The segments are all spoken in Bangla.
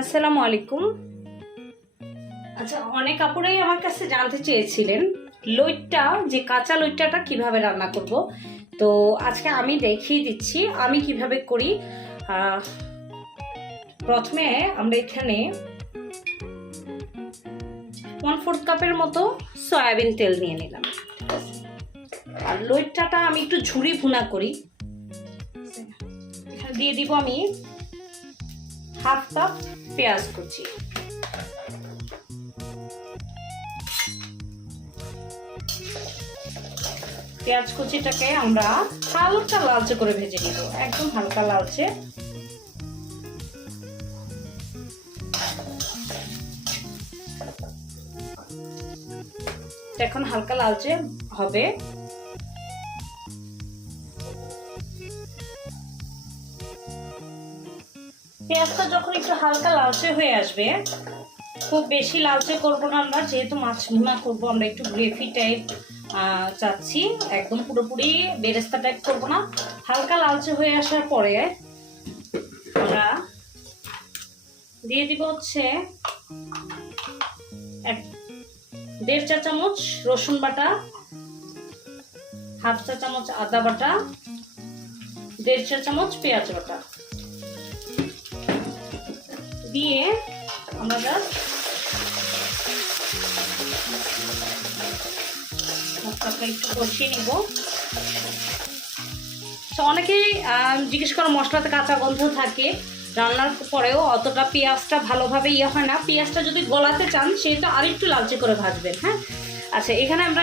আসসালামু আলাইকুম। আচ্ছা, অনেক আপুরাই আমার কাছে জানতে চেয়েছিলেন লইট্টা, যে কাঁচা লইট্টাটা কিভাবে রান্না করব। তো আজকে আমি দেখিয়ে দিচ্ছি আমি কিভাবে করি। প্রথমে আমরা এখানে 1/4 কাপের মতো সয়াবিন তেল নিয়ে নিলাম। আর লইট্টাটা আমি একটু ঝুরি ভুনা করি। এখানে দিয়ে দিব আমি 1/2 কাপ পেঁয়াজ কুচি। পেঁয়াজ কুচিটাকে আমরা হালকা লালচে করে ভেজে নিব, একদম হালকা লালচে। এখন হালকা লালচে হবে। পেঁয়াজটা যখন একটু হালকা লালচে হয়ে আসবে, খুব বেশি লালচে করব না আমরা, যেহেতু মাছ ভুনা করব, আমরা একটু গ্রেভি টাইপ চাচ্ছি, একদম পুরোপুরি বেরেস্তা টাইপ করব না। হালকা লালচে হয়ে আসার পরে আমরা দিয়ে দিব হচ্ছে 1.5 চা চামচ রসুন বাটা, 1/2 চা চামচ আদা বাটা, 1.5 চা চামচ পেঁয়াজ বাটা দিয়ে আমরা জাস্ট মশলাটা একটু কষিয়ে নিব। অনেকেই জিজ্ঞেস করো মশলাতে কাঁচা গন্ধ থাকে, রান্নার পরেও অতটা পেঁয়াজটা ভালোভাবে হয় না। পেঁয়াজটা যদি গলাতে চান সেটা আরেকটু লালচে করে ভাজবেন। হ্যাঁ, আচ্ছা, এখানে আমরা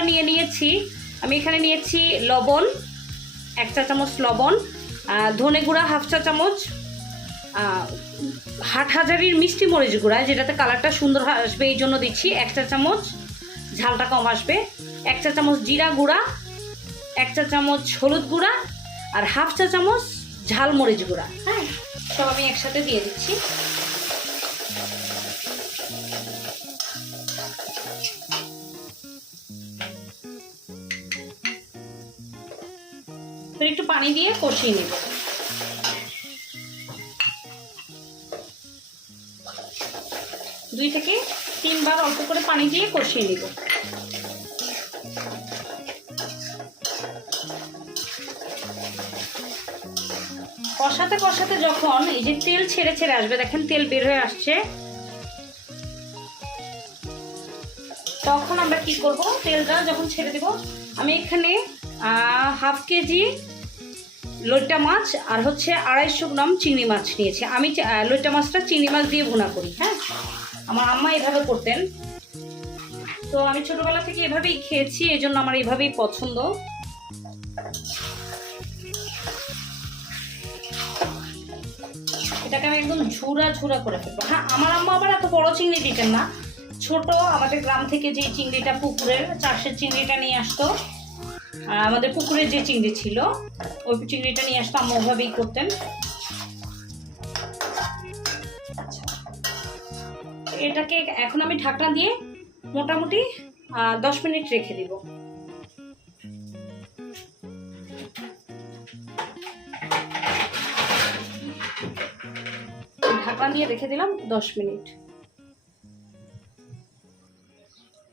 আমি এখানে নিয়েছি লবণ 1 চা চামচ লবণ, ধনে গুঁড়া 1/2 চা চামচ, হাটহাজারির মিষ্টি মরিচ গুঁড়া, যেটাতে কালারটা সুন্দর আসবে এই জন্য দিচ্ছি 1 চা চামচ, ঝালটা কম আসবে, 1 চা চামচ জিরা গুঁড়া, 1 চা চামচ হলুদ গুঁড়া আর 1/2 চা চামচ ঝাল মরিচ গুঁড়া। হ্যাঁ, সব আমি একসাথে দিয়ে দিচ্ছি। একটু পানি দিয়ে কষিয়ে নিব। দুই থেকে 3 বার অল্প করে পানি দিয়ে কষিয়ে নিব। কষাতে কষাতে যখন এই যে তেল ছেড়ে ছেড়ে আসবে, দেখেন তেল বের হয়ে আসছে, তখন আমরা কি করব, তেলটা যখন ছেড়ে দেব, আমি এখানে 1/2 কেজি লইট্টা মাছ আর হচ্ছে 250 গ্রাম চিংড়ি মাছ নিয়েছি। আমি লইট্টা মাছটা চিংড়ি মাছ দিয়ে ভুনা করি। হ্যাঁ, আমার আম্মা এভাবে করতেন, তো আমি ছোটবেলা থেকে এভাবেই খেয়েছি, এই জন্য আমার এভাবেই পছন্দ। এটাকে আমি একদম ঝুরা ঝুরা করে ফেলবো। হ্যাঁ, আমার আম্মা আবার এত বড় চিংড়ি দিতেন না, ছোট আমাদের গ্রাম থেকে যে চিংড়িটা, পুকুরের চাষের চিংড়িটা নিয়ে আসতো, আমাদের পুকুরের যে চিংড়ি ছিল ওই চিংড়িটা নিয়ে আসতো, আম্মা ওভাবেই করতেন। এটাকে এখন আমি ঢাকনা দিয়ে মোটামুটি 10 মিনিট রেখে দিব। ঢাকনা দিয়ে রেখে দিলাম 10 মিনিট।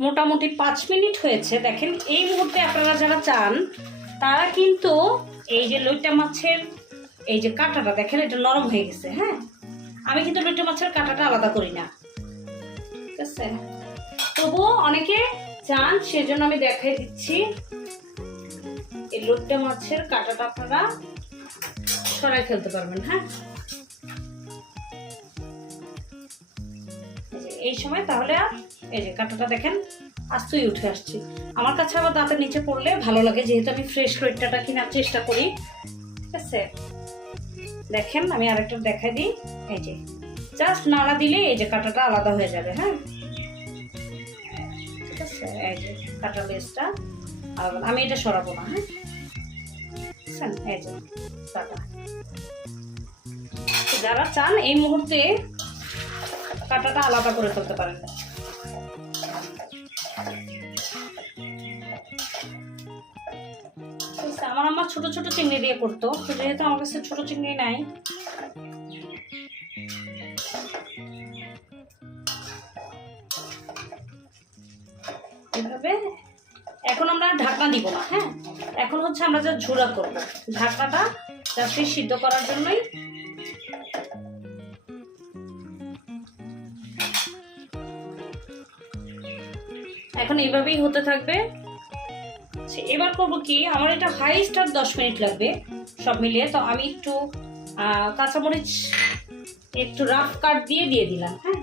মোটামুটি 5 মিনিট হয়েছে। দেখেন, এই মুহূর্তে আপনারা যারা চান তারা কিন্তু এই যে লইট্টা মাছের এই যে কাঁটাটা দেখেন, এটা নরম হয়ে গেছে। হ্যাঁ, আমি কিন্তু লইট্টা মাছের কাঁটাটা আলাদা করি না, ঠিক আছে? তবুও অনেকে চান, সেজন্য আমি দেখাই দিচ্ছি। এই লইট্টা মাছের কাঁটাটা আপনারা সরাই ফেলতে পারবেন। হ্যাঁ, এই সময় তাহলে আর এই যে কাঁটাটা দেখেন আস্তেই উঠে আসছে। আমার কাছে আবার দাঁতের নিচে পড়লে ভালো লাগে, যেহেতু আমি ফ্রেশ লইট্টাটা কেনার চেষ্টা করি। ঠিক আছে, দেখেন আমি আরেকটা দেখাই দিই। এই যে জাস্ট নাড়া দিলে এই যে কাঁটাটা আলাদা হয়ে যাবে। হ্যাঁ, ঠিক আছে, এই যে কাঁটা লেজটা আলাদা, আমি এটা সরাবো না। হ্যাঁ, এই যে কাঁটা, যারা চান এই মুহূর্তে কাঁটাটা আলাদা করে ফেলতে পারেন। আমার আম্মা ছোট ছোট চিংড়ি দিয়ে করতো, যেহেতু আমার কাছে ছোট চিংড়ি নাই, এভাবে। এখন আমরা ঢাকনা দিব না, হ্যাঁ, এখন হচ্ছে আমরা যা ঝুরা করব, ঢাকনাটা জাস্ট সিদ্ধ করার জন্যই। এখন এইভাবেই হতে থাকবে। এবার করব কি, আমার এটা হাইস্ট আর 10 মিনিট লাগবে সব মিলিয়ে। তো আমি একটু কাঁচামরিচ একটু রাফ কাট দিয়ে দিলাম, হ্যাঁ।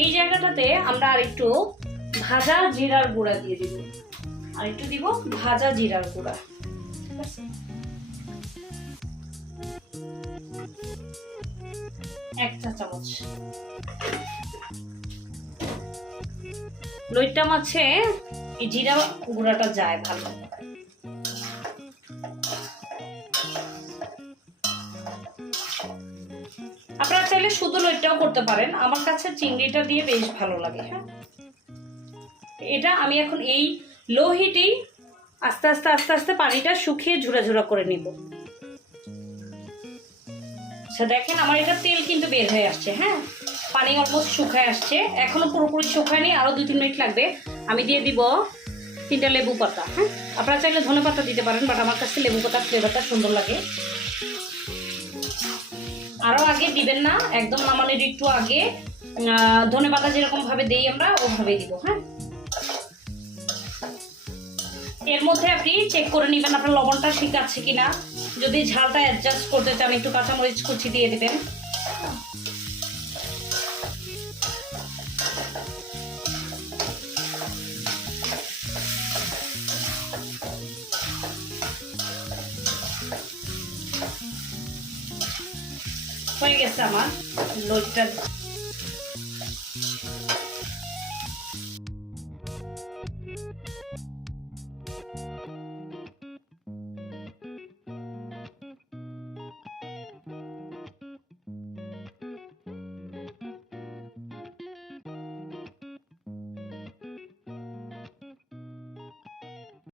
এই জায়গাটাতে আমরা আর একটু ভাজা জিরার গুঁড়া দিয়ে দিব, আর একটু দিব ভাজা জিরার গুঁড়া, ঠিক আছে, 1 চা চামচ। লইট্টা মাছে এই জিরা গুঁড়াটা যায় ভালো। আপনারা চাইলে শুধু লইট্টাও করতে পারেন, আমার কাছে চিংড়িটা দিয়ে বেশ ভালো লাগে, হ্যাঁ। এটা আমি এখন এই লো হিটেই আস্তে আস্তে আস্তে আস্তে পানিটা শুকিয়ে ঝুরা ঝুরা করে নিব। আচ্ছা দেখেন আমার এটা তেল কিন্তু বের হয়ে আসছে, হ্যাঁ, পানি অলমোস্ট শুকায় আসছে, এখনো পুরোপুরি শুকায়নি, আরো 2-3 মিনিট লাগবে। আমি দিয়ে দিব 3টা লেবু পাতা, হ্যাঁ, আপনারা চাইলে ধনে পাতা দিতে পারেন, বাট আমার কাছে লেবু পাতার ফ্লেভারটা সুন্দর লাগে। আরো আগে দিবেন না, একদম নামানোর একটু আগে ধনে পাতা যেরকম ভাবে দেই আমরা ওভাবে দিব, হ্যাঁ। এর মধ্যে আপনি চেক করে নেবেন আপনার লবণটা ঠিক আছে কিনা, যদি ঝালটা অ্যাডজাস্ট করতে চান একটু কাঁচামরিচ কুচি দিয়ে দিবেন। হয়ে গেছে আমার লইট্টা